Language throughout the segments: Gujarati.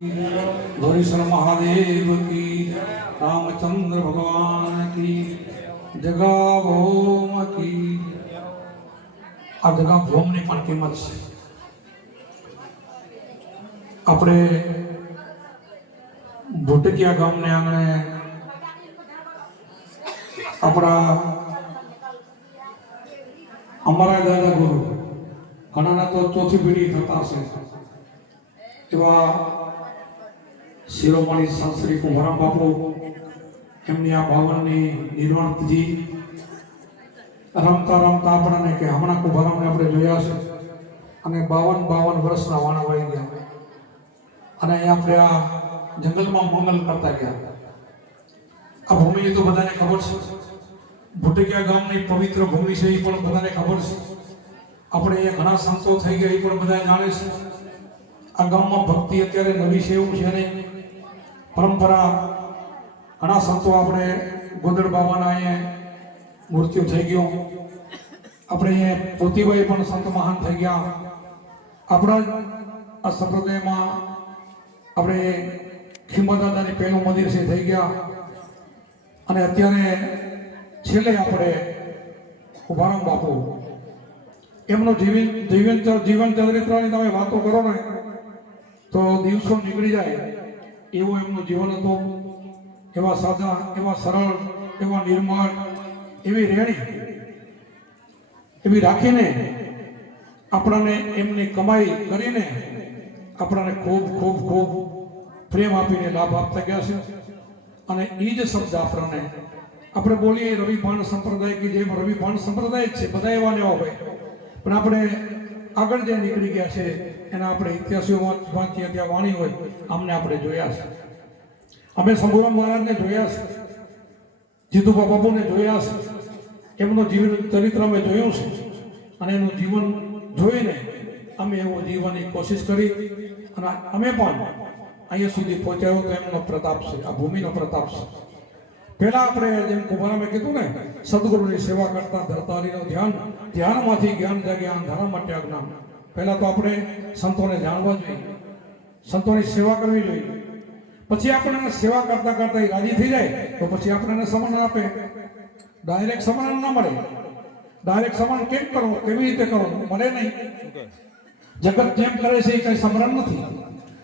ધોરેશ્વર મહાદેવ કી રામચંદ્ર ભગવાન કી જગા ભૌમ કી આ જગા ભૌમની પણ કિંમત છે આપણે ભૂટકિયા ગામને આંગણે આપણા અમારા દાદા ગુરુ ઘણાના તો ચોથી પેઢી થતા હશે એવા શિરોમણી સંત શ્રી કુંભરામ બાપુ, એમની આ બાવનની નિર્વાણ તિથિ રમતા રમતા આપણને કે હમણાં કુંભારામને આપણે જોયા છે. અને બાવન બાવન વર્ષના વાણા વળી ગયા. અને આપણે આ જંગલમાં મંગલ કરતા ગયા. આ ભૂમિ તો બધાને ખબર છે. ભૂટકિયા ગામની પવિત્ર ભૂમિ છે, એ પણ બધાને ખબર છે. આપણે અહીંયા ઘણા સંતો થઈ ગયા, એ પણ બધા જાણે છે. આ ગામમાં ભક્તિ અત્યારે નવી છે એવું છે નહીં. પરંપરા, ઘણા સંતો આપણે ગોદડ બાબાના અહીંયા મૃત્યુ થઈ ગયો. આપણે અહીંયા પોતીભાઈ પણ સંત મહાન થઈ ગયા. આપણા આ સંપ્રદાયમાં આપણે ખીમદાદાની પહેલું મંદિર છે થઈ ગયા. અને અત્યારે છેલ્લે આપણે ઉભારામ બાપુ. એમનું જીવન જીવન જીવન ચરિત્રની તમે વાતો કરો ને, તો દિવસો નીકળી જાય. એવું એમનું જીવન હતું, એવા સાદા એવા સરળ, એવા નિર્મળ એવી રેણી, એવી રાખીને આપણને એમની કમાઈ કરીને આપણને ખૂબ ખૂબ ખૂબ પ્રેમ આપીને લાભ આપતા ગયા છે. અને એ જ શબ્દ આપણને, આપણે બોલીએ રવિભાન સંપ્રદાય કે જેમ રવિભાન સંપ્રદાય જ છે, બધા એવા ને હોય. પણ આપણે આગળ જે નીકળી ગયા છે એના આપણે ઇતિહાસો વાંચીએ ત્યાં વાણી હોય, અમને આપણે જોયા છે. અમે શંભુરામ મહારાજને જોયા છે. જીતુભા બાપુને જોયા છે. એમનું જીવન ચરિત્ર અમે જોયું છે. અને એનું જીવન જોઈને અમે એવું જીવવાની કોશિશ કરી અને અમે પણ અહીંયા સુધી પહોંચાયો તો એમનો પ્રતાપ છે, આ ભૂમિનો પ્રતાપ છે. પહેલા આપણે જેમ કુમારામે કીધું ને, સદગુરુની સેવા કરતા ધરતારીનું ધ્યાન, ધ્યાનમાંથી જ્ઞાન જાગ્યા ધર્મ માટે અજ્ઞાન પહેલા તો આપણે સંતોને જાણવા જોઈએ. સંતોની સેવા કરવી જોઈએ. પછી આપણને સેવા કરતા કરતા એ રાજી થઈ જાય, તો પછી આપણને સમરણ આપે. ડાયરેક્ટ સમરણ ના મળે. ડાયરેક્ટ સમરણ કેમ કરો? કેવી રીતે કરો? મળે નહીં. જગત જેમ કરે છે એ કઈ સમરણ નથી.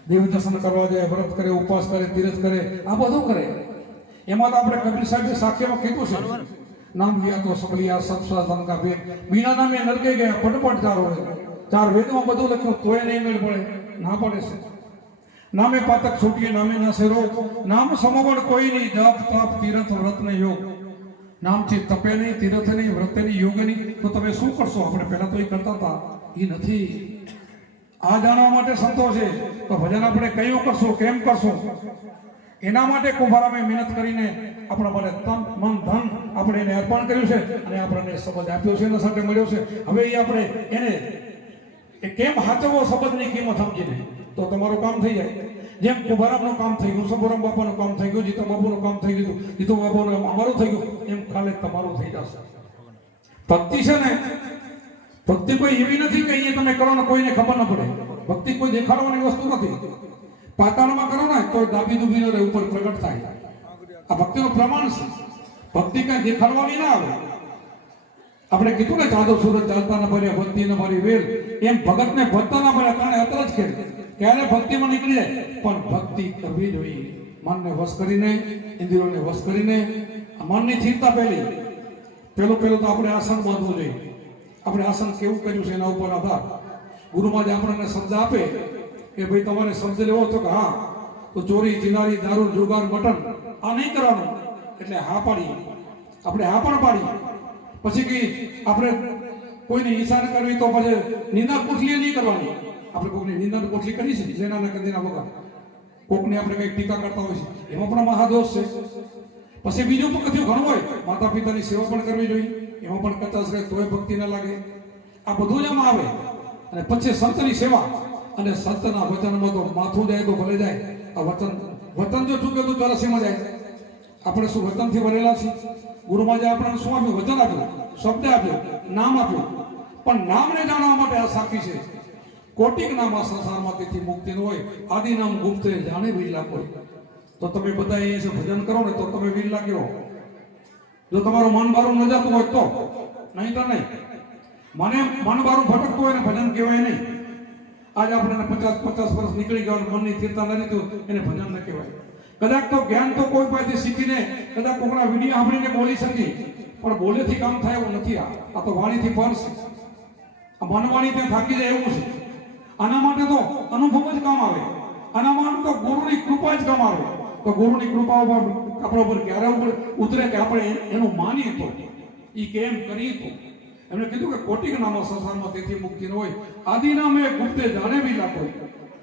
દેવ દર્શન કરવા જાય, વ્રત કરે, ઉપવાસ કરે, તીરથ કરે, આ બધું કરે. એમાં તો આપણે કબીર સાહેબે સાક્યમાં કીધું છે. નામ લિયા તો સબલિયા સત્સા કા ભેદ. બીના નામે નરકે ગયા પટપટ ચાર હોય ચાર વેદમાં બધું લખ્યું, તોય નહીં મેળ પડે. ના પડે છે. નામે પાતક છૂટીએ, નામે ના સેરો નામ સમવડ કોઈ નહીં, જપ, તપ, તીરથ, વ્રત ને યોગ. નામથી તપે નહીં, તીરથ નહીં, વ્રત નહીં, યોગ નહીં. તો તમે શું કરશો? આપણે પહેલા તો એ કરતા હતા. એ નથી. આ જાણવા માટે સંતો છે. તો ભજન આપણે કયું કરશું? કેમ કરશું? એના માટે કુંભારામે મહેનત કરીને આપણા માટે તન, મન, ધન આપણે એને અર્પણ કર્યું છે અને આપણને સમજ આપ્યો છે, એના સાથે મળ્યો છે. હવે એ આપણે એને એ કેમ હાચવો શબ્દની કિંમત સમજીને તો તમારું કામ થઈ જાય. જેમ કુંભારામનું કામ થઈ ગયું સબોરામ બાપાનું કામ થઈ ગયું, જીતો બાપુનું કામ થઈ ગયું, જીતો બાપુનું અમારું થઈ ગયું, એમ કાલે તમારું થઈ જશે. ભક્તિ છે ને, ભક્તિ કોઈ એવી નથી કે અહીંયા તમે કરો ને કોઈને ખબર ન પડે. ભક્તિ કોઈ દેખાડવાની વસ્તુ નથી. પાતાળમાં કરો ને તો ડાબી ડૂબી ને ઉપર પ્રગટ થાય. આ ભક્તિનું પ્રમાણ છે. ભક્તિ કઈ દેખાડવાની ના આવે. આપણે કીધું ને ચાદર સુરત ચાલતા ન ભરે ભક્તિ ન ભરી વેલ. એમ ભગત ને ભક્ત ના ભરે તાણે અતર જ કે ક્યારે ભક્તિમાં નીકળી જાય પણ ભક્તિ કરવી જોઈએ મનને વશ કરીને, ઇન્દ્રિયોને વશ કરીને મનની ચિંતા પહેલી. પેલું પેલું તો આપણે આસન બાંધવું જોઈએ. આપણે આસન કેવું કર્યું છે એના ઉપર આધાર. ગુરુમાં જે આપણને શબ્દ આપે કે ભાઈ તમારે શબ્દ લેવો તો કે હા. તો ચોરી, ચિનારી, દારૂ, જુગાર, મટન, આ નહીં કરવાનું. એટલે હા પાડી. આપણે હા પણ પાડી. પછી કે આપણે કોઈને ઈશાન કરવી તો પછી નિંદા કોઠલી નહીં કરવાની. આપણે કોઈની નિંદા કોઠલી કરી છે જેના કદીના વગર. કોકને આપણે કંઈક ટીકા કરતા હોય છે. એમાં પણ મહાદોષ છે. પછી બીજું પણ પગથિયું ઘણું હોય માતા પિતાની સેવા પણ કરવી જોઈએ. એમાં પણ કચાશ રહે તોય ભક્તિ ન લાગે. આ બધું જ આમાં આવે. અને પછી સંતની સેવા. અને સંતના વચનમાં તો માથું જાય તો ભલે જાય. આ વચન વચન જો ચૂકે તો ચોરાસીમાં જાય. આપણે શું વચનથી ભરેલા છીએ? ગુરુમાં જે આપણને શું આપ્યું? વચન આપ્યું. શબ્દ આપ્યો. નામ આપ્યું. પણ નામને જાણવા માટે આ સાક્ષી છે. કોટિક નામ આ સંસારમાં તેથી મુક્તિ હોય. આદિ નામ ગુપ્ત જાણે વિરલા કોઈ. તો તમે બધા અહીંયા ભજન કરો ને, તો તમે વિરલા કહેવો જો તમારું મન બારું ન જતું હોય તો? નહીં તો નહીં. મને મન બારું ભટકતું હોય ને ભજન કહેવાય નહીં. આજ આપણે પચાસ પચાસ વર્ષ નીકળી ગયો મનની સ્થિરતા ન લીધું એને ભજન ન કહેવાય. કદાચ તો જ્ઞાન તો કોઈ પાસે શીખીને કદાચ કોકના વીડિયો સાંભળીને બોલી શકી. પણ બોલેથી કામ થાય એવું નથી આ. તો વાણીથી પર છે મનવાણી ત્યાં થાકી જાય એવું છે. આના માટે તો અનુભવ જ કામ આવે. આના માટે તો ગુરુની કૃપા જ કામ આવે. તો ગુરુની કૃપા ઉપર આપણા ઉપર ક્યારે ઉપર ઉતરે કે આપણે એનું માનીએ તો? એ કેમ કરી તો? એમણે કીધું કે કોટિક નામ સંસારમાં તેથી મુક્તિ ન હોય. આદિ નામે ગુપ્તે જાણે બી ના કોઈ.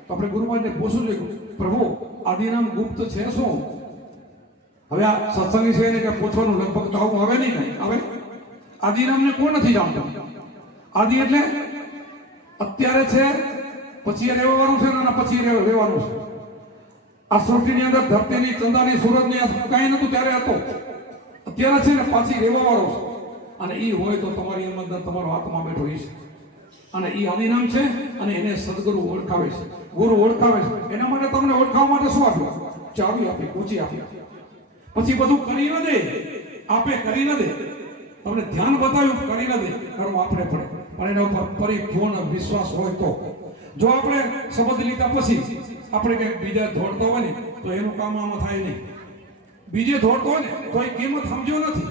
તો આપણે ગુરુમાનને પૂછવું જોઈએ પ્રભુ આદિ નામ ગુપ્ત છે શું? હવે આ સત્સંગી છે એને કે પૂછવાનું, લગભગ તો આવું હવે નહીં હવે આદિરામને આદિ કોણ નથી જાણતો? આદિ એટલે અત્યારે છે, પછી એ રહેવાનું છે અને પછી એ રહે- રહેવાનું છે. આ સૃષ્ટિની અંદર ધરતીની ચંદાની સૂરજની આ કાંઈ નતું ત્યારે હતો. અત્યારે છે ને પાછી રહેવા છે. અને એ હોય તો તમારી અંદર તમારો આત્મા બેઠો એ છે. અને એ આદિનામ છે અને એને સદગુરુ ઓળખાવે છે. ગુરુ ઓળખાવે છે. એના માટે તમને ઓળખાવવા માટે શું આપ્યું? ચાવી આપી કૂચી આપી. પછી બધું કરી ન દે. આપે કરી ન દે. તમને ધ્યાન બતાવ્યું, કરી ન દે. કરવું આપણે પડે. પણ એના ઉપર પરિપૂર્ણ વિશ્વાસ હોય તો. જો આપણે શબ્દ લીધા પછી આપણે કંઈક બીજા દોડતા હોય ને, તો એનું કામ આમાં થાય નહીં. બીજે ધોડતો હોય ને, તો એ કિંમત સમજ્યો નથી.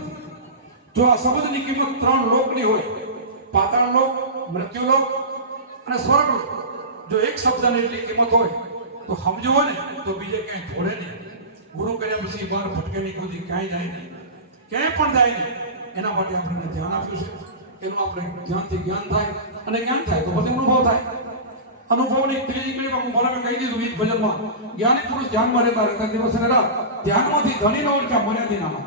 જો આ શબ્દની કિંમત ત્રણ લોકની હોય, પાતાળ લોક મૃત્યુ લોક અને સ્વર્ગ જો એક શબ્દની એટલી કિંમત હોય, તો સમજો હોય ને, તો બીજે ક્યાંય જોડે નહીં. ગુરુ કર્યા પછી બહાર ભટકે નહીં કોઈ ક્યાંય જાય નહીં. ક્યાંય પણ જાય નહીં. એના માટે આપણે ધ્યાન આપ્યું છે. એનું આપણે ધ્યાનથી જ્ઞાન થાય અને જ્ઞાન થાય તો પછી અનુભવ થાય. અનુભવની ત્રીજી કડીમાં હું મને કહી દીધું વીજ ભજનમાં. જ્ઞાની પુરુષ ધ્યાનમાં રહેતા રહેતા દિવસ અને રાત ધ્યાનમાંથી ધણી ન ઓળખ્યા મર્યાદિનામાં.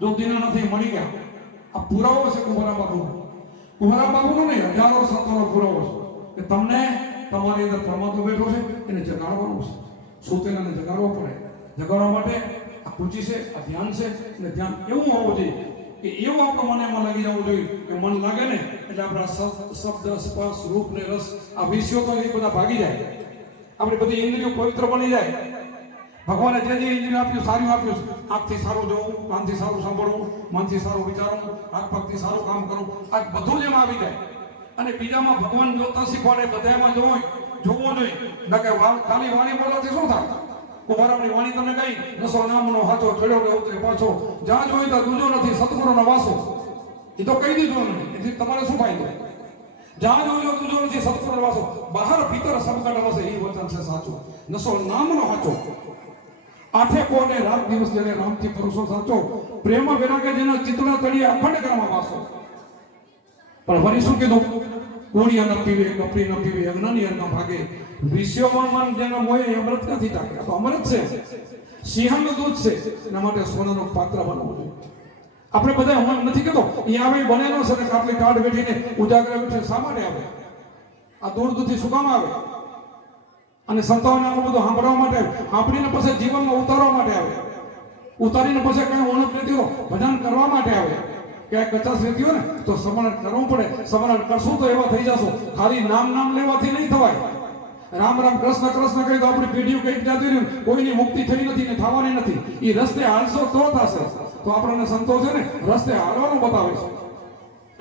જો દિના નથી મળી ગયા. આ પુરાવો છે કુંવરા બાબુ કુંવરા બાબુનો નહીં હજારો સંતોનો પુરાવો છે. કે તમને તમારી અંદર પરમાત્મા બેઠો છે, એને જગાડવાનું છે. સુતેલાને જગાડવો પડે. જગાડવા માટે આ કુચી છે, આ ધ્યાન છે, અને ધ્યાન એવું હોવું જોઈએ કે એવું આપણા મને એમાં લાગી જવું જોઈએ. કે મન લાગે ને, એટલે આપણા શબ- શબ્દ, સ્પર્શ, રૂપ ને રસ, આ વિષયો તો બધા ભાગી જાય. આપણી બધી ઇન્દ્રિયો પવિત્ર બની જાય. ભગવાને જે જે ઇન્દ્રિય આપ્યું સારું આપ્યું. આંખથી સારું જોવું કાનથી સારું સાંભળવું, મનથી સારું વિચારવું હાથ પગથી સારું કામ કરવું આ બધું જ એમાં આવી જાય. અને બીજામાં ભગવાન જોતા શીખવાડે, બધામાં જોવું જોવું જોઈએ ન કે ખાલી વાણી બોલવાથી શું થાય? કુંભારામની વાણી તમને કઈ? નસો નામનો હાથો ચડ્યો ને ઉતરે પાછો. જ્યાં જોઈ તો દૂજો નથી સતગુરુનો વાસો. એ તો કહી દીધું એમને. એથી તમારે શું ફાયદો? જ્યાં જોજો દૂજો નથી સતગુરુનો વાસો. બહાર ભીતર સંકટ હશે એ વચન છે સાચું. નસો નામનો હાચો આઠે કોને રાત દિવસ જેને રામથી પરુષો સાચો? પ્રેમ વિરાગે જેના ચિત્રના તળિયે અખંડ કરવામાં વાસો. પણ વળી શું કીધું? કોળિયા ન પીવે કપડી ન પીવે અજ્ઞાની અન્ન ભાગે. વિશ્વમાં મન જેના મોહે એ અમૃત નથી તાકે તો અમૃત છે. સિંહણનું દૂધ છે. એના માટે સોનાનો પાત્ર બનાવવું જોઈએ. આપણે બધા હું નથી કહેતો અહીંયા આવે બનેલો છે ને આટલી કાઢ બેઠીને ઉજાગર બેઠે શા આવે? આ દૂર દૂરથી શું કામ આવે? અને સંતાઓને આવું બધું સાંભળવા માટે આવે. સાંભળીને પછી જીવનમાં ઉતારવા માટે આવે. ઉતારીને પછી કઈ નથી ભજન કરવા માટે આવે. ક્યાંય કચાસ રહેતી ને, તો સમરણ કરવું પડે. સમરણ કરશું તો એવા થઈ જશું. ખાલી નામ નામ લેવાથી નહીં થવાય. રામ રામ કૃષ્ણ કૃષ્ણ કહી તો આપણી પેઢીઓ કઈ જતી રહ્યું. કોઈની મુક્તિ થઈ નથી ને થવાની નથી. એ રસ્તે હાલશો તો થશે. તો આપણને સંતોષ છે ને, રસ્તે હાલવાનું બતાવે છે.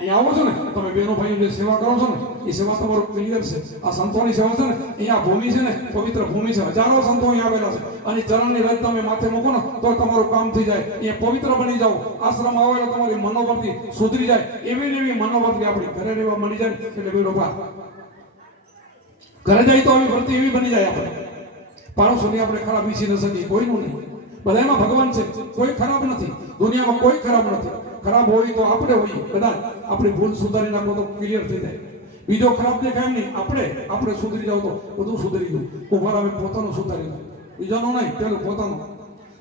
અહીંયા આવો છો ને તમે બેનો ભાઈ જે સેવા કરો છો ને એ સેવા તમારો ક્લિયર છે આ સંતોની સેવા છે ને અહીંયા ભૂમિ છે ને પવિત્ર ભૂમિ છે હજારો સંતો અહીંયા આવેલા છે અને ચરણની રજ તમે માથે મૂકો ને તો તમારું કામ થઈ જાય અહીંયા પવિત્ર બની જાઓ આશ્રમ આવેલો તમારી મનોવૃત્તિ સુધરી જાય એવી એવી મનોવૃત્તિ આપણી ઘરે રહેવા મળી જાય એટલે ભાઈ રોપા ઘરે જાય તો આવી વૃત્તિ એવી બની જાય આપણે પાડોશોની આપણે ખરાબ વીસી ન શકીએ કોઈનું નહીં બધામાં ભગવાન છે કોઈ ખરાબ નથી દુનિયામાં કોઈ ખરાબ નથી ખરાબ હોય તો આપણે હોઈએ. કદાચ આપણી ભૂલ સુધારી નાખો તો ક્લિયર થઈ જાય. બીજો ખરાબ દેખાય એમ નહીં, આપણે આપણે સુધરી જાવ તો બધું સુધરી ગયું. ઊભા પોતાનું સુધારી દઉં બીજાનું નહીં પેલું પોતાનું.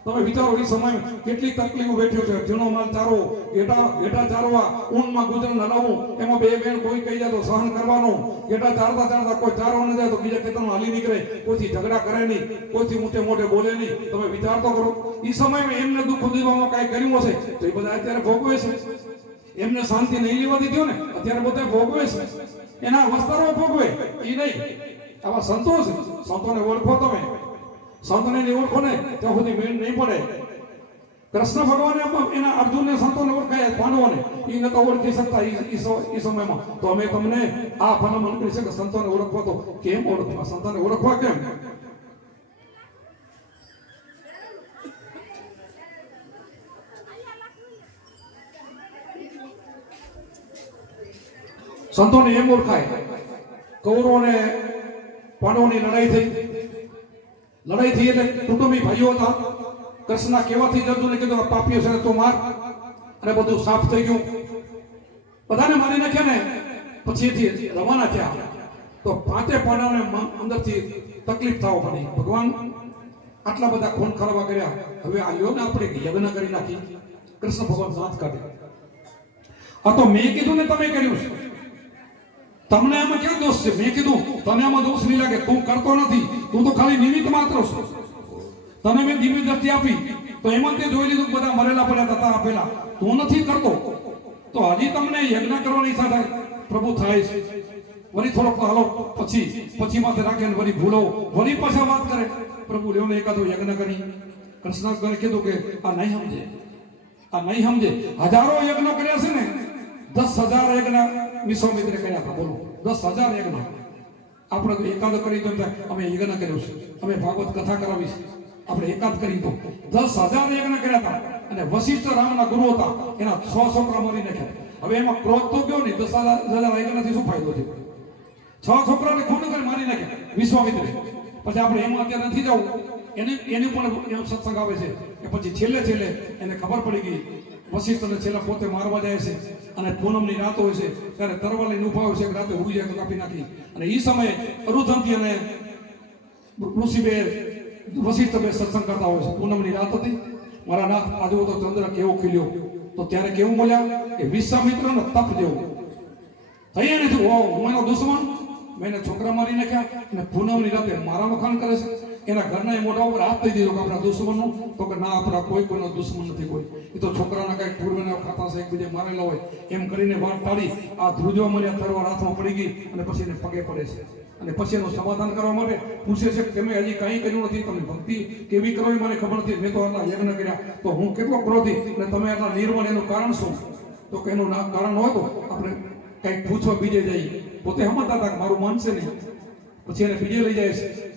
તમે વિચારો એ સમય કેટલી તકલીફો બેઠ્યો છે. જૂનો માલ ચારો ઘેટા ઘેટા ચારવા, ઊનમાં ગુજરાન હલાવવું એમાં બે બેન કોઈ કહી જાય તો સહન કરવાનું. ઘેટા ચારતા ચારતા કોઈ ચારવા ન જાય તો બીજા ખેતરમાં હાલી નીકળે. કોઈથી ઝઘડા કરે નહીં, કોઈથી મોટે મોટે બોલે નહીં. તમે વિચાર તો કરો. એ સમયમાં એમને દુઃખ દીવામાં કાંઈ કર્યું હશે? તો એ બધા અત્યારે ભોગવે છે. એમને શાંતિ નહીં લેવા દીધો ને? અત્યારે બધા ભોગવે છે. એના વસ્તારો ભોગવે. એ નહીં. આવા સંતો છે. સંતોને ઓળખો તમે. સંતને નહીં ઓળખો ને ત્યાં સુધી મેળ નહીં પડે. કૃષ્ણ ભગવાને એના અર્જુનને સંતોને ઓળખાયા પાંડવોને. એ તો ઓળખી શકતા ઈ સમયમાં. તો અમે તમને આ ફલમાં કરી છે કે સંતોને ઓળખવા તો કેમ ઓળખવા? સંતોને ઓળખવા કેમ? સંતોને એમ ઓળખાય. કૌરવો અને પાંડવોની લડાઈ થઈ. લડાઈ થઈ એટલે કુટુંબી ભાઈઓ હતા. કૃષ્ણ કેવાથી જતું કીધું પાપીઓ છે, તો માર. અને બધું સાફ થઈ ગયું. બધાને મારી નાખ્યા ને? પછી એથી રવાના થયા. તો પાંચે પાડાને અંદરથી તકલીફ થવા પડી ભગવાન આટલા બધા ખૂન ખરાબા કર્યા. હવે આ ને આપણે યજ્ઞ કરી નાખી. કૃષ્ણ ભગવાન સાથ કાઢે. આ તો મેં કીધું ને તમે કર્યું છે. તમને આમાં કેવો દોષ છે? મેં કીધું, તને આમાં દોષ નહીં લાગે, તું કરતો નથી. તું તો ખાલી નિમિત્ત માત્ર છો. તને મેં દિવ્ય દ્રષ્ટિ આપી. તો એમાં તે જોઈ લીધું બધા મરેલા પડ્યા હતા આપેલા. તું નથી કરતો. તો હજી તમને યજ્ઞ કરવાની ઈચ્છા થાય પ્રભુ થાય છે. વળી થોડોક હાલો, પછી પછી માથે રાખે ને વળી ભૂલો. વળી પાછા વાત કરે. પ્રભુ લેવને એકાદો યજ્ઞ કરી. કૃષ્ણ કીધું કે, આ નહીં સમજે. આ નહીં સમજે. હજારો યજ્ઞ કર્યા છે ને દસ હજાર યજ્ઞ વિશ્વામિત્રે કર્યા હતા, બોલો. દસ હજાર યજ્ઞ આપણે તો એકાદ કરી તો અમે યજ્ઞ કર્યું છે. અમે ભાગવત કથા કરાવી છે. આપણે એકાદ કરી દો દસ હજાર યજ્ઞ કર્યા હતા અને વશિષ્ઠ રામના ગુરુ હતા. એના છ છોકરા મારી નાખ્યા. હવે એમાં ક્રોધ તો ગયો નહીં, દસ હજાર યજ્ઞથી શું ફાયદો છે? છ છોકરાને ખૂન કરી મારી નાખ્યા વિશ્વામિત્ર પછી આપણે એમાં અત્યારે નથી જવું. એને એની પણ એમ સત્સંગ આવે છે કે પછી છેલ્લે છેલ્લે એને ખબર પડી ગઈ વશિષ્ઠને છેલ્લા પોતે મારવા જાય છે અને પૂનમની રાત હોય છે, ત્યારે તરવા લઈને હોય છે કે રાતે ઉડી જાય કાપી નાખી. અને એ સમયે અરુધમથી અને ઋષિબે વશિષ્ઠ બે સત્સંગ કરતા હોય છે. પૂનમની રાત હતી. મારા નાથ આજુ તો ચંદ્ર કેવો ખીલ્યો? તો ત્યારે કેવું બોલ્યા? કે વિશ્વામિત્રનો તપ જેવું. થઈ નથી. હું એનો દુશ્મન. મેં છોકરા મારી નાખ્યા અને પૂનમની રાતે મારા વખાણ કરે છે. એના ઘરના એ મોઢા ઉપર હાથ દઈ દીધો આપણા દુશ્મનનો તો કે ના, આપણા કોઈ કોઈનો દુશ્મન નથી કોઈ. એ તો છોકરાના કંઈક પૂર્વના ખાતા છે એકબીજે મારેલા હોય. એમ કરીને વાત ટાળી, આ ધ્રુજો મળ્યા તરવાર હાથમાં પડી ગઈ અને પછી એને પગે પડે છે. અને પછી એનું સમાધાન કરવા માટે પૂછે છે કે તમે હજી કંઈ કર્યું નથી? તમે ભક્તિ કેવી કરો મને ખબર નથી. મેં તો આટલા યજ્ઞ કર્યા. તો હું કેટલો ક્રોધી? અને તમે આટલા નિર્મળ એનું કારણ શું? તો કે એનું કારણ હોય તો આપણે કંઈક પૂછવા બીજે જઈએ. પોતે સમજતા હતા મારું માનશે નહીં. પછી એને બીજે લઈ જાય છે.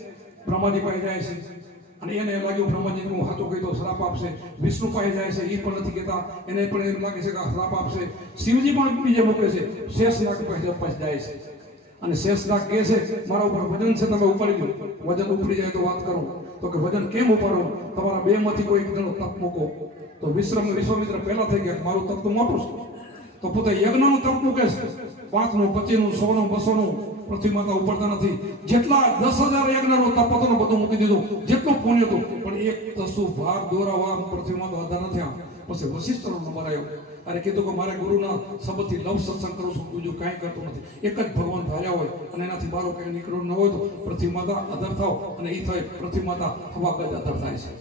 બ્રહ્માજી પાસે જાય છે. અને એને એમ લાગ્યું બ્રહ્માજી હું સાચું કહી તો શ્રાપ આપશે. વિષ્ણુ પાસે જાય છે એ પણ નથી કહેતા. એને પણ એમ લાગે છે કે શ્રાપ આપશે. શિવજી પણ બીજે મૂકે છે શેષનાગ પાસે પાસે જાય છે. અને શેષનાગ કહે છે, મારા ઉપર વજન છે, તમે ઉપાડી દો વજન ઉપડી જાય તો વાત કરું. તો કે, વજન કેમ ઉપાડવું તમારા બે માંથી કોઈ જણો તપ મૂકો. તો વિશ્રમ વિશ્વામિત્ર પહેલા થઈ ગયા, મારું તપ તો મોટું છે. તો પોતે યજ્ઞનું તપ મૂકે છે. પાંચનું પચીસનું સોનું બસોનું પૃથ્વી માતા ઉપડતા નથી. જેટલા દસ હજાર યજ્ઞનો તપતનો બધું મૂકી દીધું, જેટલું પુણ્ય હતું, પણ એક તસુ ભાગ દોરાવા પૃથ્વી માતા આધાર નથી થયા. પછી વશિષ્ઠનો નંબર આવ્યો. અને કીધું કે મારે ગુરુના શબ્દથી લવ સત્સંગ કરું છું, બીજું કાંઈ કરતો નથી. એક જ ભગવાન ધાર્યા હોય અને એનાથી બારો કંઈ નીકળ્યું ન હોય તો પૃથ્વી માતા અધર થાવ અને એ થાય પૃથ્વી માતા હવા ગજ અધર થાય છે.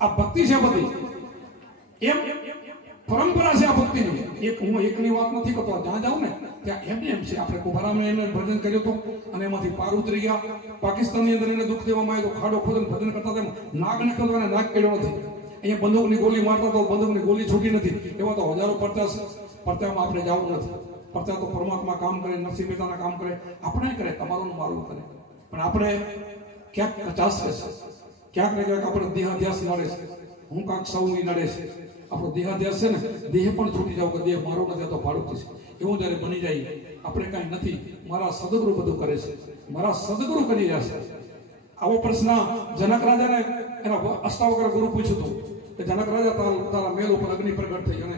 આ ભક્તિ છે બધી. એમ પરંપરા છે આ ભક્તિની. એક હું એકની વાત નથી કરતો. જ્યાં જાઉં ને ત્યાં એમ એમ છે, આપણે કુભારામાં એને ભજન કર્યું હતું અને એમાંથી પાર ઉતરી ગયા. પાકિસ્તાનની અંદર એને દુઃખ દેવામાં આવ્યો ખાડો ખોદીને ભજન કરતા તેમ નાગ ખોદવા અને નાગ કર્યો નથી. અહીંયા બંદૂકની ગોલી મારતા તો બંદૂકની ગોલી છૂટી નથી. એવા તો હજારો પરચા છે. આપણે જવું નથી. પડતા તો પરમાત્મા કામ કરે, નરસિંહ મહેતાના કામ કરે. આપણે કરે, તમારું મારું કરે. પણ આપણે ક્યાંક કચાશ છે. ક્યાંક ને ક્યાંક આપણો દેહાધ્યાસ નડે છે. હું કાંક સૌની નડે છે. આપણો દેહાધ્યાસ છે ને, દેહ પણ છૂટી જાવ કે દેહ મારો નથી તો ભાડું છે. એવું જ્યારે બની જાય, આપણે કાંઈ નથી. મારા સદગુરુ બધું કરે છે. મારા સદગુરુ કરી રહ્યા છે. આવો પ્રશ્ન જનક રાજાને એના અષ્ટાવકર ગુરુ પૂછ્યું હતું કે જનક રાજા તારા મેલ ઉપર અગ્નિ પ્રગટ થઈ અને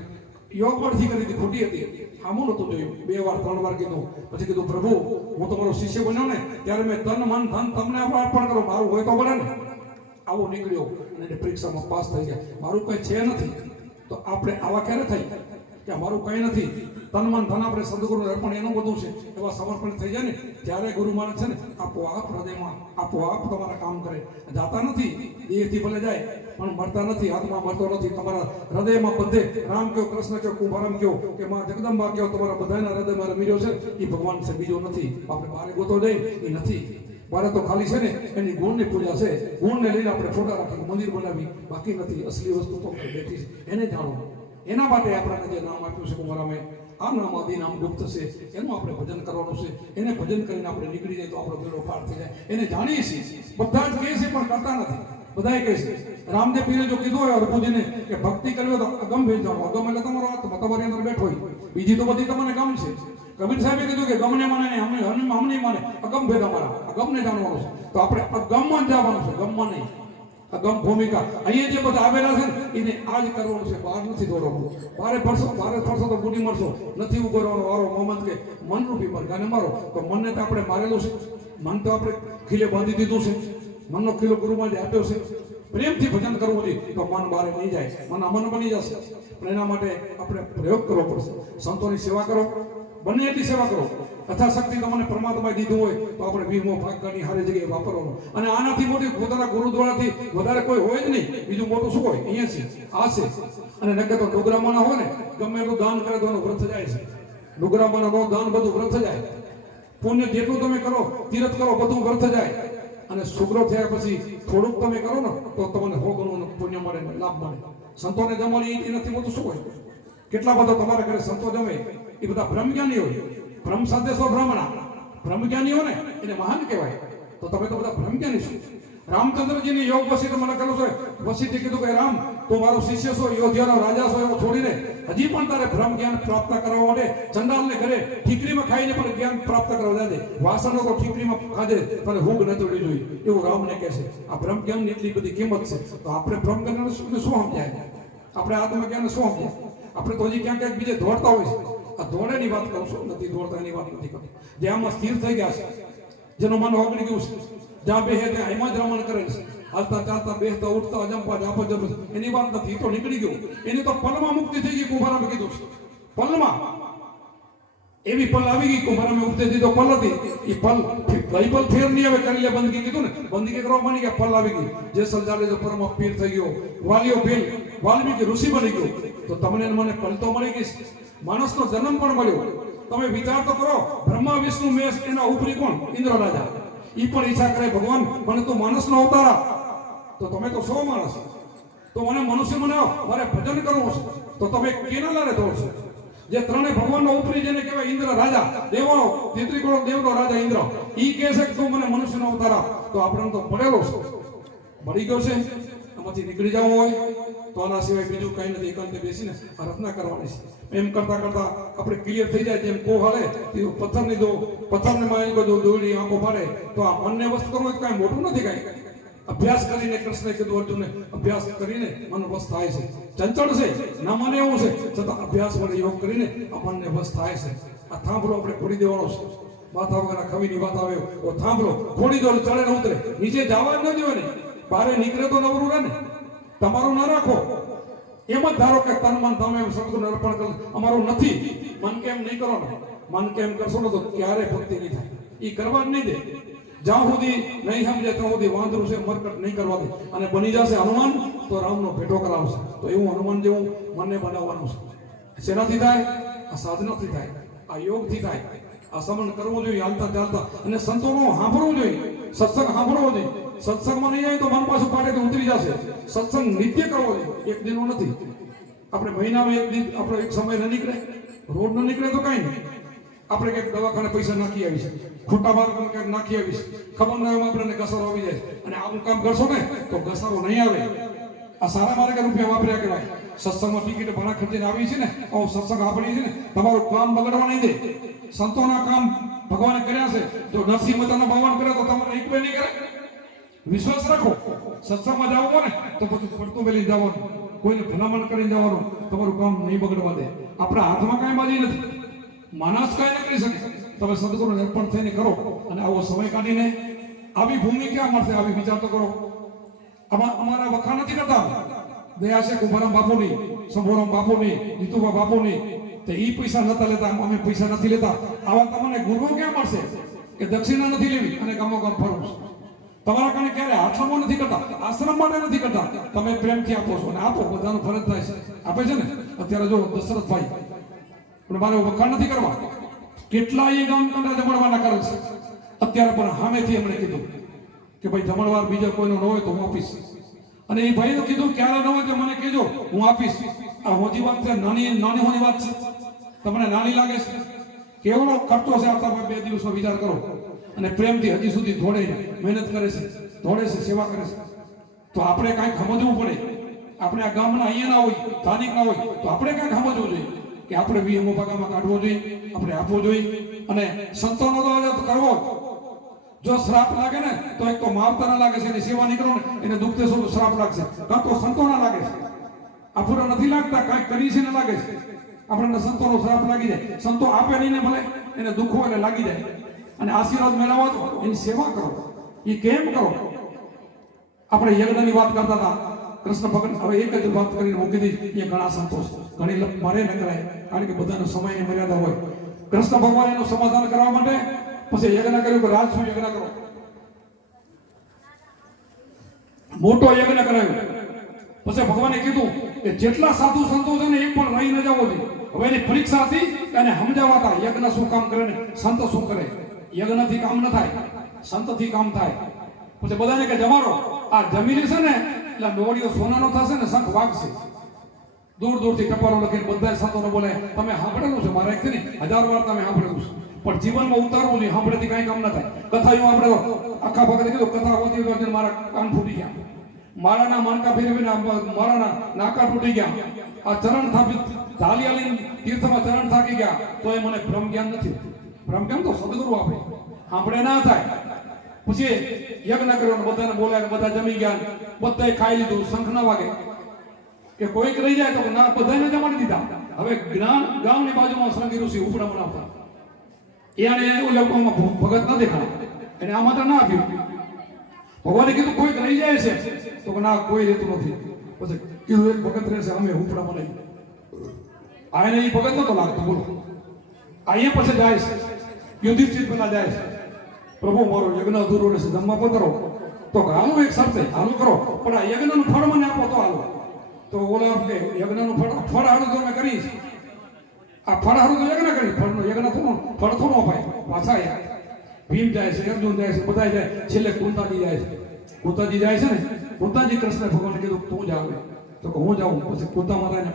યોગ પરથી કરી હતી ખોટી હતી. આમું નહોતું જોયું. બે વાર, ત્રણ વાર કીધું. પછી કીધું, પ્રભુ, હું તમારો શિષ્ય બન્યો ને, ત્યારે મેં તન મન, ધન તમને અર્પણ કરો. મારું હોય તો બને ને. આવો નીકળ્યો અને પરીક્ષામાં પાસ થઈ ગયા. મારું કંઈ છે નથી. તો આપણે આવા ક્યારે થઈ? કે મારું કંઈ નથી? તન મન ધન આપણે સદગુરુ અર્પણ એનું બધું છે. એવા સમર્પણ થઈ જાય ને, ત્યારે ગુરુ માને છે ને, આપોઆપ હૃદયમાં, આપોઆપ તમારા કામ કરે. જાતા નથી, દેહથી ભલે જાય, પણ મરતા નથી આત્મા મરતો નથી. તમારા હૃદયમાં બધે રામ કયો, કૃષ્ણ કયો, કુંભારામ કયો, કે માં જગદંબા કયો, તમારા બધાના હૃદયમાં રમી છે એ ભગવાન છે, બીજો નથી. આપણે બારે ગોતો જઈ એ નથી. મારે તો ખાલી છે ને, એની ગુણની પૂજા છે. ગુણને લઈને આપણે ફોટા રાખી મંદિર બનાવી. બાકી નથી, અસલી વસ્તુ તો બેઠી છે. એને જાણો. એના માટે આપણને જે નામ આપ્યું છે કુમારામે આ નામ આદિ નામ ગુપ્ત છે. એનું આપણે ભજન કરવાનું છે. એને ભજન કરીને આપણે નીકળી જાય તો આપણો બેડો પાર થઈ જાય. એને જાણીએ છીએ. બધા જ કહે છે પણ કરતા નથી. બધાએ કહે છે રામદેવ પીરે જો કીધું હોય અર્પુજીને કે ભક્તિ કરવી તો અગમ ભેજવાનો અગમ એટલે તમારો આત્મા તમારી અંદર બેઠો હોય. બીજી તો બધી તમને ગમ છે. કબીર સાહેબે કીધું કે ગમને મને અમને અમને માને મને. અગમ ભેદ અમારા. અગમને જાણવાનું છે. તો આપણે અગમમાં જ જવાનું છે. ગમમાં નહીં. અગમ ભૂમિકા. અહીંયા જે બધા આવેલા છે ને, એને આ કરવાનું છે. બહાર નથી દોડવાનું બારે ફરશો બારે ફરશો તો બુડી મળશો નથી ઊભો રહેવાનો વારો મોહમ્મદ કે મનરૂપી મરઘાને મારો. તો મનને તો આપણે મારેલું છે. મન તો આપણે ખીલે બાંધી દીધું છે. મનનો ખીલો ગુરુમાં આપ્યો છે. પ્રેમથી ભજન કરવું જોઈએ. તો મન બારે નહીં જાય. મન અમન બની જશે. પણ એના માટે આપણે પ્રયોગ કરવો પડશે. સંતોની સેવા કરો. બને એટલી સેવા કરો. કથાશક્તિ તમને પરમાત્માએ દીધું હોય તો આપણે વીમો ભાગની હારી જગ્યાએ વાપરવાનો. અને આનાથી મોટી પોતાના ગુરુદ્વારાથી વધારે કોઈ હોય જ નહીં. બીજું મોટું શું હોય? અહીંયા છે. આ છે. અને નકર તો ડોગરામાં હોય ને, ગમે એટલું દાન કરે તો એનું વ્રત જાય છે. ડોગરામાં નો દાન બધું વ્રત જાય. પુણ્ય જેટલું તમે કરો, તીરથ કરો, બધું વ્યર્થ જાય. અને શુક્ર થયા પછી થોડુંક તમે કરો ને, તો તમને હો ગણું પુણ્ય મળે લાભ મળે. સંતોને જમવાની એનાથી બધું શું હોય? કેટલા બધા તમારા ઘરે સંતો જમે એ બધા બ્રહ્મજ્ઞાની બ્રહ્મ સાથે સો બ્રાહ્મણા. ને એને મહાન કહેવાય. તો તમે તો બધા બ્રહ્મજ્ઞાની છો. રામચંદ્રજીની યોગ વસી મને લખેલું છે વસીથી કીધું કે રામ, તું મારો શિષ્ય છો યોધ્યાનો રાજા છો એવો છોડીને હજી પણ તારે બ્રહ્મ જ્ઞાન પ્રાપ્ત કરવા માટે ચંડાલને ઘરે ઠીકરીમાં ખાઈને પણ જ્ઞાન પ્રાપ્ત કરવા જાય વાસણો તો ઠીકરીમાં ખાધે તને હુંગ ન તોડી જોઈએ. એવું રામને કહે છે. આ બ્રહ્મ જ્ઞાનની એટલી બધી કિંમત છે. તો આપણે બ્રહ્મ જ્ઞાન શું સમજાય? આપણે આત્મજ્ઞાન શું સમજાય? આપણે તો હજી ક્યાંક ક્યાંક બીજે દોડતા હોય છે. દોડેની વાત કરું છું, નથી દોડતા એની વાત નથી કરતો. જે સ્થિર થઈ ગયા છે, જેનું મન ઓગળી ગયું છે, જ્યાં બે ત્યાં એમાં જ રમણ કરે છે. હાલતા ચાલતા બેસતા ઉઠતા અજંપા જાપા જપ એની વાત નથી તો નીકળી ગયું. એની તો પલમાં મુક્તિ થઈ ગઈ, કુંભારામે કીધું છે. પલમાં? એવી પલ આવી ગઈ, કુંભારામે ઉપદેશ દીધો પલ હતી. એ પલ કઈ પલ ફેર નહીં હવે કરી લે બંદગી કીધું ને. બંદગી કરવા માની કે પલ આવી ગઈ. જે સલજાલે જો પરમ પીર થઈ ગયો. વાલીઓ પીર વાલ્મીકી ઋષિ બની ગયો. તો તમને મને પલ તો મળી ગઈ માણસનો જન્મ પણ મળ્યો. તમે વિચાર તો કરો, બ્રહ્મા, વિષ્ણુ, મેષ, એના ઉપરી કોણ? ઇન્દ્ર રાજા. ઈ પણ ઈચ્છા કરે, ભગવાન, મને તો માણસનો અવતાર. તો તમે તો સો માણસ. તો મને મનુષ્ય બનાવો, મારે ભજન કરવું છે. તો તમે કેના લારે દોડશો. જે ત્રણે ભગવાનનો ઉપરી જેને કહેવાય ઇન્દ્ર રાજા દેવો તેત્રીકોણો દેવનો રાજા ઇન્દ્ર. ઈ કહે છે કે તું મને મનુષ્યનો અવતાર. તો આપણને તો પડેલો છે. મળી ગયો છે, એમાંથી નીકળી જવું હોય. તો આના સિવાય બીજું કઈ નથી, એકાંતે બેસીને રચના કરવાની છે. એમ કરતા કરતા આપણે ક્લિયર થઈ જાય જેમ કો હાલે તે પથ્થરની જો પથ્થરને મારી જો દોડી આંખો પાડે તો આ મનને વસ્તુ કરવું કાંઈ મોટું નથી કાંઈ. અભ્યાસ કરીને કૃષ્ણ કીધું અર્જુને, અભ્યાસ કરીને મન વસ થાય છે. ચંચળ છે, ના મને એવું છે, છતાં અભ્યાસ વડે યોગ કરીને આ મનને વસ થાય છે. આ થાંભલો આપણે ખોડી દેવાનો છે. માથા વગર આ ખવીની વાત આવે ઓ થાંભલો ખોડી દો ચડે ને ઉતરે. નીચે જવા ન દેવાય ને. બારે નીકળે તો નવરું રહે ને. તમારું ના રાખો. એમ જ ધારો કે તન મન તમે એમ સદગુણ અર્પણ કરો. અમારું નથી. મન કેમ નહીં કરો મન કેમ કરશો ને તો ક્યારે ભક્તિ નહીં થાય. એ કરવા જ નહીં દે. જ્યાં સુધી નહીં સમજે ત્યાં સુધી વાંદરું છે, મરકટ નહીં કરવા દે. અને બની જશે હનુમાન, તો રામનો ભેટો કરાવશે. તો એવું હનુમાન જેવું મનને બનાવવાનું છે. શેનાથી થાય? આ સાધનાથી થાય. આ યોગથી થાય. આ સમન કરવું જોઈએ, હાલતા ચાલતા. અને સંતોનું સાંભળવું જોઈએ. સત્સંગ સાંભળવો જોઈએ. સત્સંગમાં નહીં જાય તો મન પાછું પાટેથી ઉતરી જશે. સત્સંગ નિત્ય કરવો જોઈએ. એક દિનનો નથી. આપણે મહિનામાં એક દિન, આપણે એક સમય ન નીકળે. રોડ ન નીકળે તો કાંઈ નહીં. આપણે કંઈક દવાખાને પૈસા નાખી આવીશું. ખોટા માર્ગ કંઈક નાખી આવીશ. ખબર ના એમ ઘસારો આવી જાય. અને આવું કામ કરશો ને, તો ઘસારો નહીં આવે. આ સારા માર્ગે રૂપિયા વાપર્યા કહેવાય સત્સંગમાં ટિકિટ ભાડા ખર્ચીને આવી છે ને તો સત્સંગ આપણી છે ને, તમારું કામ બગડવા નહીં દે. સંતોના કામ ભગવાને કર્યા છે. જો નરસિંહ મહેતાનો ભગવાન કરે તો તમારે એક નહીં કરે વિશ્વાસ રાખો. સત્સંગમાં જાવ ને તો પછી પડતું મેલી જવાનું. કોઈને ભલામણ કરીને જવાનું. તમારું કામ નહીં બગડવા દે. આપણા હાથમાં કાંઈ બાજી નથી. માણસ કાંઈ ન કરી શકે. તમે સદગુરુ અર્પણ થઈને કરો અને આવો સમય કાઢીને આવી ભૂમિ ક્યાં મળશે આવી વિચાર તો કરો. આમાં અમારા વખાણ નથી કરતા. દયા છે કુંભારામ બાપુની શંભુરામ બાપુની જીતુભા બાપુની. તો ઈ પૈસા નતા લેતા, અમે પૈસા નથી લેતા. આવા તમને ગુરુ ક્યાં મળશે? કે દક્ષિણા નથી લેવી અને ગામો ગામ ફરવું. તમારા કારણે ક્યારે આશ્રમો નથી કરતા, આશ્રમ માટે નથી કરતા. તમે પ્રેમથી આપો છો અને આપો, બધાનો ફરજ થાય છે. આપે છે ને? અત્યારે જો દશરથભાઈ, પણ મારે વખાણ નથી કરવા. કેટલા એ ગામ કંડા જમણવાના કરે છે. અત્યારે પણ હામેથી એમણે કીધું કે ભાઈ જમણવાર બીજા કોઈનો ન હોય તો હું આપીશ. અને એ ભાઈએ કીધું, ક્યારે ન હોય તો મને કહેજો, હું આપીશ. આ હોજી વાત છે, નાની નાની હોની વાત છે. તમને નાની લાગે છે? કેવડો ખર્ચો છે આ તમે બે દિવસનો વિચાર કરો. અને પ્રેમથી હજી સુધી દોડે મહેનત કરે છે દોડે છે, સેવા કરે છે. તો આપણે કાંઈક સમજવું પડે. આપણે આ ગામના અહીંયા ના હોય, સ્થાનિક ના હોય, તો આપણે કાંઈક સમજવું જોઈએ. કે આપણે વીમો ભાગામાં કાઢવો જોઈએ, આપણે આપવો જોઈએ. અને સંતોનો તો કરવો જો. શ્રાપ લાગે ને, તો એક તો માવતર ના લાગે છે, એની સેવા નીકળો ને, એને દુઃખ શ્રાપ લાગશે? કાં તો સંતો ના લાગે છે. આપણને નથી લાગતા કાંઈક કરી છે ને લાગે છે. આપણને સંતોનો શ્રાપ લાગી જાય. સંતો આપે નહીં ને ભલે, એને દુઃખ એટલે લાગી જાય. અને આશીર્વાદ મેળવવા તો એની સેવા કરો. એ કેમ કરો? આપણે યજ્ઞની વાત કરતા હતા. કૃષ્ણ ભગવાન હવે એક જ વાત કરીને મૂકી દીધી. એ ઘણા સંતોષ. ઘણી મારે ન કરાય, કારણ કે બધાનો સમય મર્યાદા હોય. કૃષ્ણ ભગવાન એનું સમાધાન કરવા માટે પછી યજ્ઞ કર્યું કે રાજ શું યજ્ઞ કરો? મોટો યજ્ઞ કરાયો. પછી ભગવાને કીધું કે જેટલા સાધુ સંતો છે ને એક પણ રહી ન જવો જોઈએ હવે એની પરીક્ષા હતી અને સમજાવતા. યજ્ઞ શું કામ કરે ને? સંતો શું કરે? યજ્ઞથી કામ ન થાય, સંતથી કામ થાય. પછી બધાને કે જમાડો. આ જમી લેશે ને, એટલે ડોળીઓ સોનાનો થશે ને શંખ વાગશે. દૂર દૂરથી ટપાલો લખીને બધા સંતોને બોલે, તમે સાંભળેલું છે મારા એક ને હજાર વાર તમે સાંભળેલું છે. પણ જીવનમાં ઉતારવું નહીં સાંભળેથી કાંઈ કામ ન થાય. કથા એવું આપણે આખા ભગતે કીધું, કથા હોતી હોય મારા કાન ફૂટી ગયા. મારાના માનકા ફેરવીને મારાના નાકા તૂટી ગયા. આ ચરણ થાપી ધાલિયા લઈને તીર્થમાં ચરણ થાકી ગયા. તો એ મને ભ્રમ જ્ઞાન નથી બ્રહ્મ કેમ તો સદગુરુ આપે? આપણે ના થાય. પછી યજ્ઞ કર્યો ને બધાને બોલાય બધા જમી ગયા બધાએ ખાઈ લીધું, શંખ ના વાગે. કે કોઈક રહી જાય તો ના, બધાને જમાડી દીધા. હવે જ્ઞાન ગામની બાજુમાં સંગી ઋષિ ઉપડા બનાવતા. એને લોકોમાં ભગત ન દેખાય. એને આમંત્રણ ના આપ્યું. ભગવાને કીધું, કોઈક રહી જાય છે. તો ના, કોઈ રહેતું નથી. પછી કીધું, એક ભગત રહેશે, અમે ઉપડા બનાવી આ એને એ ભગત નતો લાગતો, બોલો. અહીંયા પછી જાય છે. યુધિષ્ઠિર પેલા જાય છે. પ્રભુ મારો યજ્ઞ અધૂરો રહેશે ધમમાં પતરો તો હાલો એક શરતે, આનું કરો. પણ આ યજ્ઞનું ફળ મને આપો તો હાલો. તો ઓલા કે યજ્ઞનું ફળ ફળ હારું તો કરીશ આ ફળ હારું તો યજ્ઞ કરી ફળનો યજ્ઞ થોડો, ફળ થોડો અપાય પાછા ભીમ જાય છે, અર્જુન જાય છે બધા જાય. છેલ્લે કુંતાજી જાય છે. કુંતાજી જાય છે ને, કુંતાજી કૃષ્ણ ભગવાન કીધું, તું જ આવે. તો હું જાઉં, પછી કુંતા માતાને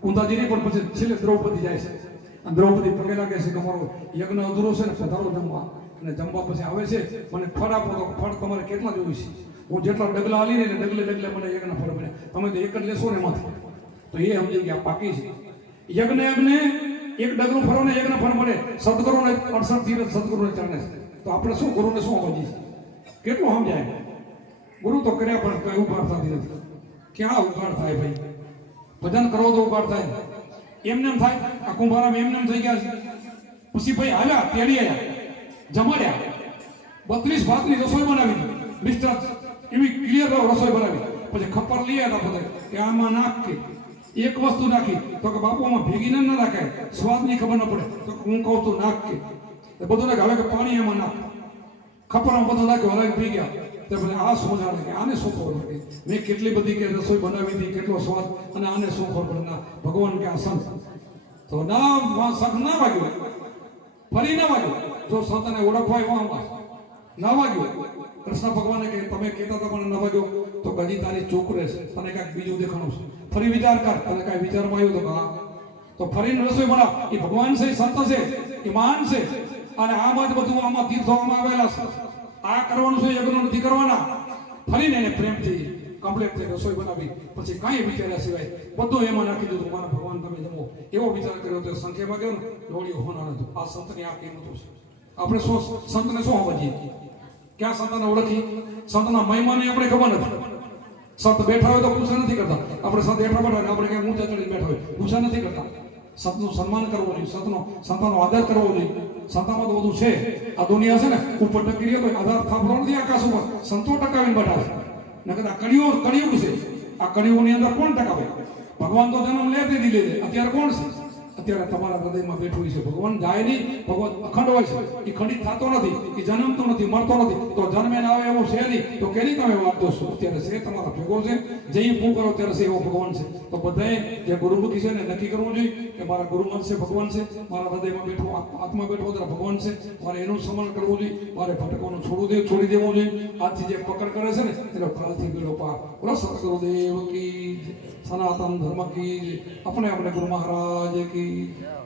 કુંતાજી નહીં, પણ પછી છેલ્લે દ્રૌપદી જાય છે. દ્રૌપદી પગે લાગે છે કે મારો યજ્ઞ અધૂરો છે ને પધારો જમવા. અને જમવા પછી આવે છે, મને ફળ આપો તો ફળ તમારે કેટલા જોયું છે? હું જેટલા ડગલા હાલી ને ડગલે ડગલે મને યજ્ઞ ફળ મળે તમે તો એક જ લેશો ને એમાંથી તો એ સમજી ગયા પાકી છે. યજ્ઞ યજ્ઞ, એક ડગલું ફરો ને યજ્ઞ ફળ મળે. સદગુરુને અડસઠથી સદગુરુને ચરણે છે. તો આપણે શું ગુરુને શું સમજી કેટલું સમજાય? ગુરુ તો કર્યા પણ કઈ ઉપાડ થતી નથી. ક્યાં ઉપાડ થાય ભાઈ? ભજન કરો તો ઉપાડ થાય. એમને એમ થાય આ કુંભારામ એમને એમ થઈ ગયા છે. પછી ભાઈ હાલ્યા તેડી આવ્યા જમાડ્યા. બત્રીસ ભાતની રસોઈ બનાવી મિસ્ટર, એવી ક્લિયર રસોઈ બનાવી. પછી ખપર લઈ આવ્યા બધા, કે આમાં નાખ કે એક વસ્તુ નાખી. તો કે બાપુ, આમાં ભેગી ના નાખાય. સ્વાદની ખબર ન પડે. તો હું કહું તો નાખ કે બધું નાખે. હવે કે પાણી એમાં નાખ. ખપરમાં બધું નાખ્યો હલાવી પી ગયા. તો પછી આ શું જાણે કે આને શું ખબર પડે? મેં કેટલી બધી કે રસોઈ બનાવી હતી, કેટલો સ્વાદ, અને આને શું ખબર પડે? ના, ભગવાન કે આ સંત. તો ના વા- ના વાગ્યો ફરી ના વાગ્યો જો સંતને ઓળખવા એવો આમાં ના વાગ્યો કૃષ્ણ ભગવાને કે, તમે કહેતા હતા પણ ન વાગ્યો. તો કદી તારી ચૂક રહેશે. તને કાંઈક બીજું દેખાણું છે. ફરી વિચાર કર. તને કાંઈ વિચારમાં આવ્યું તો હા. તો ફરીને રસોઈ બનાવ. એ ભગવાન છે સંત છે, એ મહાન છે. અને આમાં જ બધું આમાં તીર્થો આમાં આવેલા છે. આ કરવાનું છે, યજ્ઞ નથી કરવાના. ફરીને એને પ્રેમથી કમ્પ્લીટ થઈ રસોઈ બનાવી. પછી કાંઈ વિચાર્યા સિવાય બધું એમાં નાખી દીધું. મારા ભગવાન તમે જમો એવો વિચાર કર્યો તો સંખ્યામાં ગયો ને? લોળીઓ હોનાર હતું. આ સંતને આ કિંમતું છે. આપણે શું સંતને શું સમજીએ? ક્યાં સંતને ઓળખી? સંતના મહિમાને આપણે ખબર નથી. સંત બેઠા હોય તો પૂછા નથી કરતા. આપણે સંત બેઠા બેઠા આપણે ક્યાંક ઊંચા ચડી બેઠા હોય પૂછા નથી કરતા. સંતનું સન્માન કરવું જોઈએ. સંતનો, સંતાનો આદર કરવો જોઈએ. સંતામાં તો બધું છે. આ દુનિયા છે ને, ઉપર ટકી રહ્યો આધાર થાપડો નથી આકાશ ઉપર. સંતો ટકાવીને બેઠા છે. નકર આ કળિયો કળિયુગ છે આ કળિયુગની અંદર કોણ ટકાવે ભગવાન તો જન્મ લે તે દી લે. અત્યારે કોણ છે અત્યારે તમારા હૃદયમાં બેઠું છે. ભગવાન ગાય નહીં ભગવાન અખંડ હોય છે. એ ખંડિત થતો નથી, એ જન્મતો નથી, મરતો નથી. તો જન્મે ના આવે એવો છે નહીં. તો કેની તમે વાત દોશો અત્યારે છે તમારો ભેગો છે. જે હું કરો ત્યારે છે એવો ભગવાન છે. તો બધાએ જે ગુરુમુખી છે ને નક્કી કરવું જોઈએ કે મારા ગુરુમન છે, ભગવાન છે. મારા હૃદયમાં બેઠો આત્મા બેઠો ત્યારે ભગવાન છે. મારે એનું સમરણ કરવું જોઈએ. મારે ભટકોનું છોડવું દે છોડી દેવું જોઈએ. આજથી જે પકડ કરે છે ને, એનો કાલથી બેડો પાર બોલો સતગુરુદેવ કી. સનાતન ધર્મ કી આપણે ગુરુ મહારાજ કી જય.